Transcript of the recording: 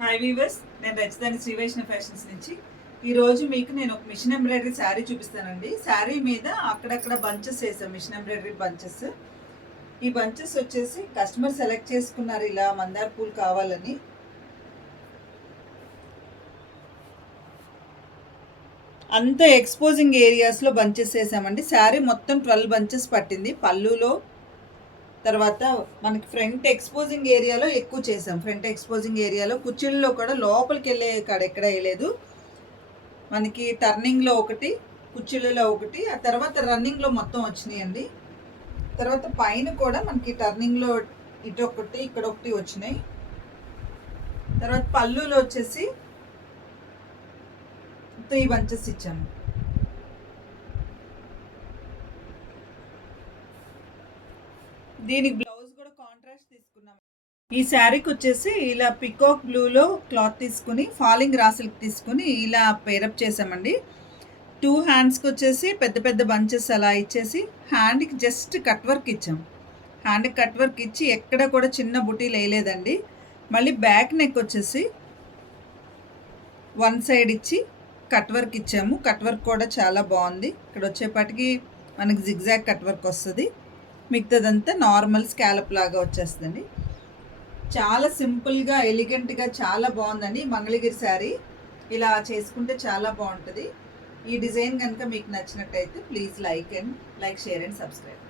Hi weavers, నేను రచితాని Shri Vaishnav fashions నుంచి ఈరోజు మీకు నేను ఒక మిషన్ ఎంబ్రాయిడరీ శారీ చూపిస్తానండి. శారీ మీద అక్కడక్కడ బంచెస్ వేసాం, మిషన్ ఎంబ్రాయిడరీ బంచెస్. ఈ బంచెస్ వచ్చేసి కస్టమర్ సెలెక్ట్ చేసుకున్నారు ఇలా మందార పూలు కావాలని. అంత ఎక్స్పోజింగ్ ఏరియాస్లో బంచెస్ వేసామండి. శారీ మొత్తం 12 బంచెస్ పట్టింది. పళ్ళులో తర్వాత మనకి ఫ్రంట్ ఎక్స్పోజింగ్ ఏరియాలో ఎక్కువ చేసాం. ఫ్రంట్ ఎక్స్పోజింగ్ ఏరియాలో కుర్చీల్లో కూడా లోపలికి వెళ్ళే కాడ ఎక్కడ వేయలేదు. మనకి టర్నింగ్లో ఒకటి, కుర్చీలలో ఒకటి, ఆ తర్వాత రన్నింగ్లో మొత్తం వచ్చినాయండి. తర్వాత పైన కూడా మనకి టర్నింగ్లో ఇటు ఒకటి, ఇక్కడ ఒకటి వచ్చినాయి. తర్వాత పళ్ళులో వచ్చేసి 3 బంచెస్ ఇచ్చాము. దీనికి బ్లౌజ్ కూడా కాంట్రాస్ట్ తీసుకున్నాం. ఈ శారీకి వచ్చేసి ఇలా పికాక్ బ్లూలో క్లాత్ తీసుకుని ఫాలింగ్ రాసిల్క్ తీసుకుని ఇలా పేరప్ చేసామండి. 2 హ్యాండ్స్కి వచ్చేసి పెద్ద పెద్ద బంచెస్ అలా ఇచ్చేసి హ్యాండ్కి జస్ట్ కట్ వర్క్ ఇచ్చాం. హ్యాండ్కి కట్ వర్క్ ఇచ్చి ఎక్కడ కూడా చిన్న బుటీలు వేయలేదండి. మళ్ళీ బ్యాక్ నెక్ వచ్చేసి 1 సైడ్ ఇచ్చి కట్ వర్క్ ఇచ్చాము. కట్ వర్క్ కూడా చాలా బాగుంది. ఇక్కడ వచ్చేపాటికి మనకి జిగ్జాగ్ కట్ వర్క్ వస్తుంది. మిగతాదంతా నార్మల్ స్కాలప్ లాగా వచ్చేస్తుందండి. చాలా సింపుల్గా ఎలిగెంట్గా చాలా బాగుందండి. మంగళగిరి శారీ ఇలా చేసుకుంటే చాలా బాగుంటుంది. ఈ డిజైన్ కనుక మీకు నచ్చినట్టయితే please like, share and subscribe.